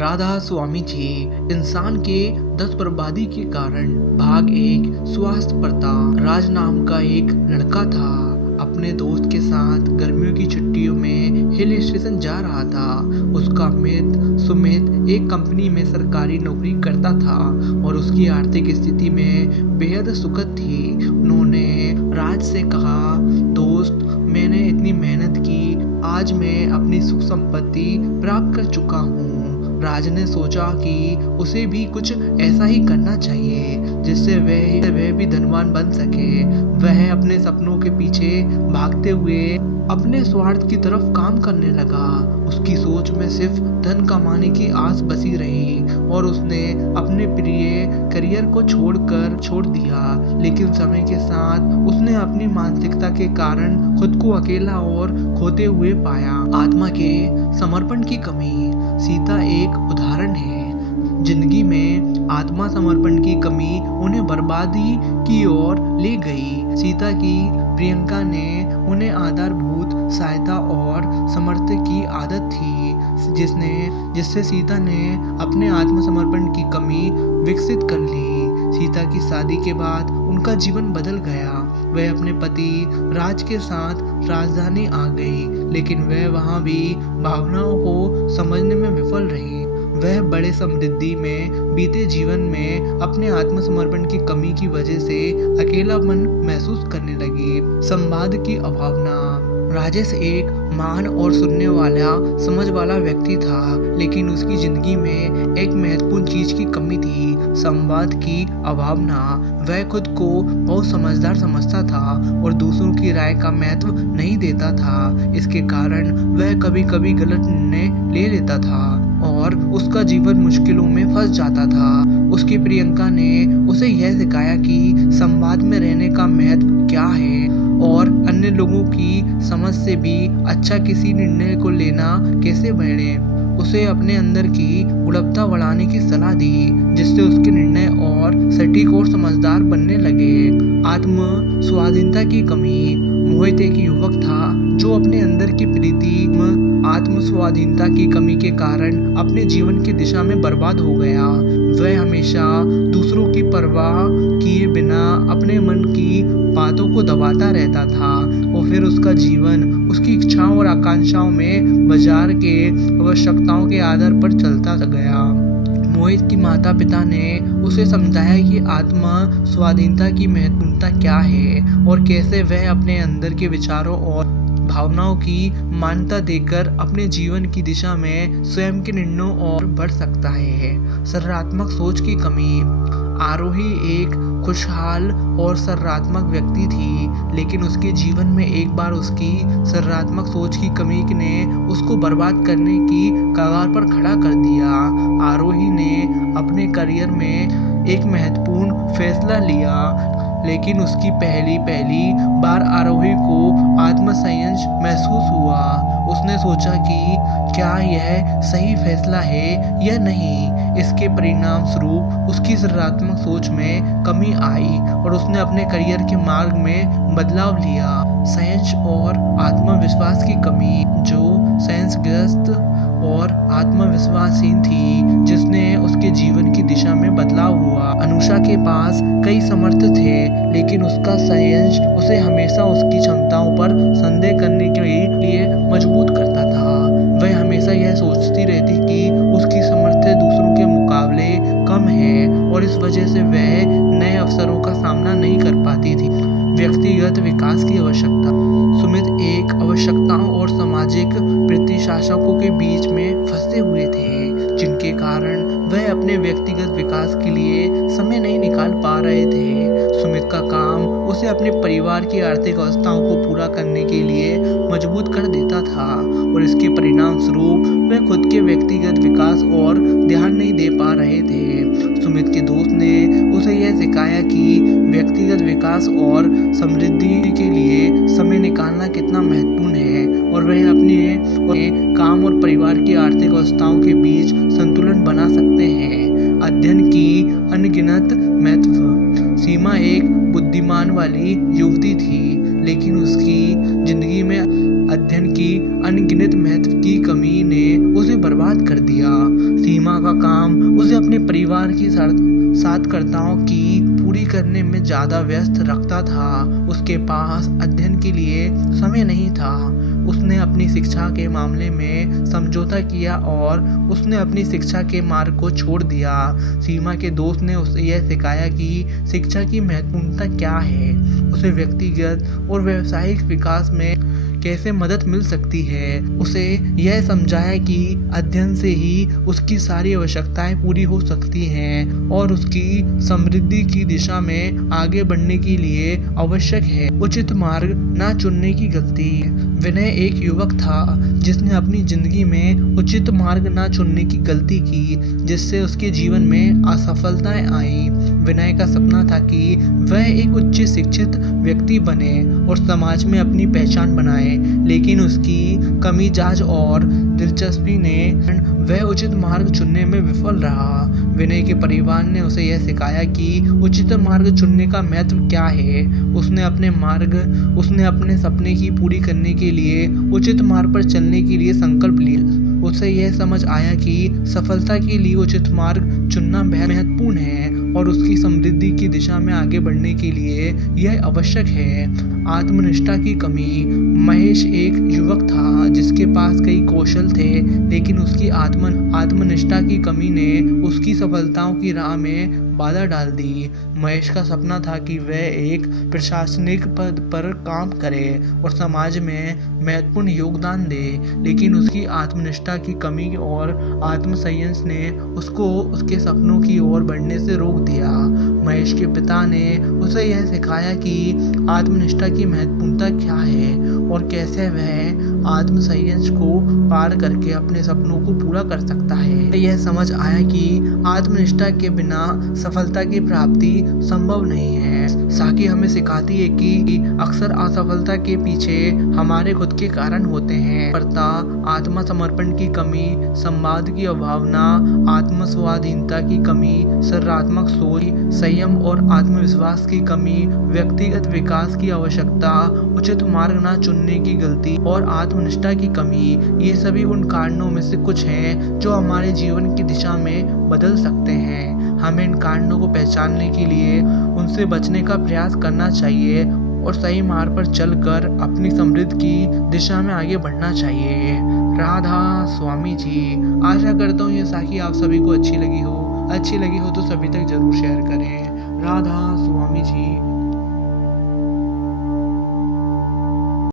राधा स्वामी जी इंसान के 10 बर्बादी के कारण भाग 1 स्वास्थ्य प्रता राज नाम का एक लड़का था। अपने दोस्त के साथ गर्मियों की छुट्टियों में हिल स्टेशन जा रहा था। उसका मित्र सुमित एक कंपनी में सरकारी नौकरी करता था और उसकी आर्थिक स्थिति में बेहद सुखद थी। उन्होंने राज से कहा, दोस्त, मैंने इतनी मेहनत की, आज मैं अपनी सुख संपत्ति प्राप्त कर चुका हूँ। राज ने सोचा कि उसे भी कुछ ऐसा ही करना चाहिए जिससे वह भी धनवान बन सके। वह अपने सपनों के पीछे भागते हुए अपने स्वार्थ की तरफ काम करने लगा। उसकी सोच में सिर्फ धन कमाने की आस बसी रही और उसने अपने प्रिय करियर को छोड़ दिया। लेकिन समय के साथ उसने अपनी मानसिकता के कारण खुद को अकेला और खोते हुए पाया। आत्मा के समर्पण की कमी। सीता एक उदाहरण है। जिंदगी में आत्मा समर्पण की कमी उन्हें बर्बादी की ओर ले गई। सीता की प्रियंका ने उन्हें आधारभूत सहायता और समर्थन की आदत थी जिससे सीता ने अपने आत्मसमर्पण की कमी विकसित कर ली। सीता की शादी के बाद उनका जीवन बदल गया। वह अपने पति राज के साथ राजधानी आ गई, लेकिन वह वहां भी भावनाओं को समझने में विफल रही। वह बड़े समृद्धि में बीते जीवन में अपने आत्मसमर्पण की कमी की वजह से अकेलापन महसूस करने लगी। संवाद की अभावना। राजेश एक महान और सुनने वाला समझ वाला व्यक्ति था, लेकिन उसकी जिंदगी में एक महत्वपूर्ण चीज की कमी थी, संवाद की अभावना। वह खुद को बहुत समझदार समझता था और दूसरों की राय का महत्व नहीं देता था। इसके कारण वह कभी कभी गलत निर्णय ले लेता था और उसका जीवन मुश्किलों में फंस जाता था। उसकी प्रियंका ने उसे यह सिखाया कि संवाद में रहने का महत्व क्या है और अन्य लोगों की समझ से भी अच्छा किसी निर्णय को लेना कैसे बढ़े। उसे अपने अंदर की गुणवत्ता बढ़ाने की सलाह दी, जिससे उसके निर्णय और सटीक और समझदार बनने लगे। आत्म स्वाधीनता की कमी। मोहित एक युवक था जो अपने अंदर की प्रीति आत्म स्वाधीनता की कमी के कारण अपने जीवन की दिशा में बर्बाद हो गया। वह हमेशा दूसरों की परवाह किए बिना अपने मन की बातों को दबाता रहता था और फिर उसका जीवन उसकी इच्छाओं और आकांक्षाओं में बाजार के आवश्यकताओं के आधार पर चलता गया। मोहित की माता पिता ने उसे समझाया कि आत्मा स्वाधीनता की महत्वपूर्णता क्या है और कैसे वह अपने अंदर के विचारों और भावनाओं की मान्यता देकर अपने जीवन की दिशा में स्वयं के निर्णयों और बढ़ सकता है। सकारात्मक सोच की कमी। आरोही एक खुशहाल और सकारात्मक व्यक्ति थी, लेकिन उसके जीवन में एक बार उसकी सकारात्मक सोच की कमी ने उसको बर्बाद करने की कगार पर खड़ा कर दिया। आरोही ने अपने करियर में एक महत्वपूर्ण फैसला लिया, लेकिन उसकी पहली बार आरोही को आत्मसंयम महसूस हुआ। उसने सोचा कि क्या यह सही फैसला है या नहीं। इसके परिणाम स्वरूप उसकी सकारात्मक सोच में कमी आई और उसने अपने करियर के मार्ग में बदलाव लिया। संयम और आत्मविश्वास की कमी। जो संयमग्रस्त और आत्मविश्वासहीन थी, जिसने उसके जीवन की दिशा में बदलाव हुआ। अनुषा के पास कई समर्थ थे, लेकिन उसका संयम उसे हमेशा उसकी क्षमताओं पर संदेह करने के लिए मजबूर करता था। वह हमेशा यह सोचती रहती कि उसकी सामर्थ्य दूसरों के मुकाबले कम है और इस वजह से वह नए अवसरों का सामना नहीं कर पाती थी। व्यक्तिगत विकास की आवश्यकता। सुमित एक आवश्यकताओं और सामाजिक प्रतिशासकों के बीच में फंसे हुए थे, जिनके कारण वह अपने व्यक्तिगत विकास के लिए समय नहीं निकाल पा रहे थे। सुमित का काम उसे अपने परिवार की आर्थिक अवस्थाओं को पूरा करने के लिए मजबूर कर देता था और इसके परिणाम स्वरूप वह खुद के व्यक्तिगत विकास और ध्यान नहीं दे पा रहे थे। सुमित के दोस्त ने उसे यह सिखाया कि व्यक्तिगत विकास और समृद्धि के लिए समय निकालना कितना महत्वपूर्ण है और वह अपने काम और परिवार की आर्थिक अवस्थाओं के बीच संतुलन बना सकते हैं। अध्ययन की अनगिनत महत्व। सीमा एक बुद्धिमान वाली युवती थी, लेकिन उसकी जिंदगी में अध्ययन की अनगिनत महत्व की कमी ने उसे बर्बाद कर दिया। सीमा का काम उसे अपने परिवार की सार्थकताओं की पूरी करने में ज्यादा व्यस्त रखता था। उसके पास अध्ययन के लिए समय नहीं था। उसने अपनी शिक्षा के मामले में समझौता किया और उसने अपनी शिक्षा के मार्ग को छोड़ दिया। सीमा के दोस्त ने उसे यह सिखाया कि शिक्षा की महत्वपूर्णता क्या है, उसे व्यक्तिगत और व्यावसायिक विकास में कैसे मदद मिल सकती है। उसे यह समझाया कि अध्ययन से ही उसकी सारी आवश्यकताएं पूरी हो सकती हैं और उसकी समृद्धि की दिशा में आगे बढ़ने के लिए आवश्यक है उचित मार्ग न चुनने की गलती। विनय एक युवक था जिसने अपनी जिंदगी में उचित मार्ग न चुनने की गलती की, जिससे उसके जीवन में असफलताएं आईं। विनय का सपना था कि वह एक उच्च शिक्षित व्यक्ति बने और समाज में अपनी पहचान बनाए, लेकिन उसकी कमी जांच और दिलचस्पी ने वह उचित मार्ग चुनने में विफल रहा। विनय के परिवार ने उसे यह सिखाया कि उचित मार्ग चुनने का महत्व क्या है। उसने अपने सपने की पूरी करने के लिए उचित मार्ग पर चलने के लिए संकल्प लिया। उसे यह समझ आया कि सफलता के लिए उचित मार्ग चुनना महत्वपूर्ण है और उसकी समृद्धि की दिशा में आगे बढ़ने के लिए यह आवश्यक है। आत्मनिष्ठा की कमी। महेश एक युवक था जिसके पास कई कौशल थे, लेकिन उसकी आत्मनिष्ठा की कमी ने उसकी सफलताओं की राह में बाधा डाल दी। महेश का सपना था कि वह एक प्रशासनिक पद पर काम करे और समाज में महत्वपूर्ण योगदान दे, लेकिन उसकी आत्मनिष्ठा की कमी और आत्मसंयम ने उसको उसके सपनों की ओर बढ़ने से रोक दिया। महेश के पिता ने उसे यह सिखाया कि आत्मनिष्ठा की महत्वपूर्णता क्या है और कैसे वह आत्मसंयम को पार करके अपने सपनों को पूरा कर सकता है। यह समझ आया कि आत्मनिष्ठा के बिना सफलता की प्राप्ति संभव नहीं है। साकी हमें सिखाती है कि अक्सर असफलता के पीछे हमारे खुद के कारण होते हैं। आत्मसमर्पण की कमी, संवाद की अभावना, आत्मस्वाधीनता की कमी, सकारात्मक सोच, संयम और आत्मविश्वास की कमी, व्यक्तिगत विकास की आवश्यकता, उचित मार्ग न चुनने की गलती और आत्मनिष्ठा की कमी, ये सभी उन कारणों में से कुछ हैं जो हमारे जीवन की दिशा में बदल सकते हैं। हमें इन कारणों को पहचानने के लिए उनसे बचने का प्रयास करना चाहिए और सही मार्ग पर चलकर अपनी समृद्धि की दिशा में आगे बढ़ना चाहिए। राधा स्वामी जी। आशा करता हूँ ये साखी आप सभी को अच्छी लगी हो तो सभी तक जरूर शेयर करें। राधा स्वामी जी।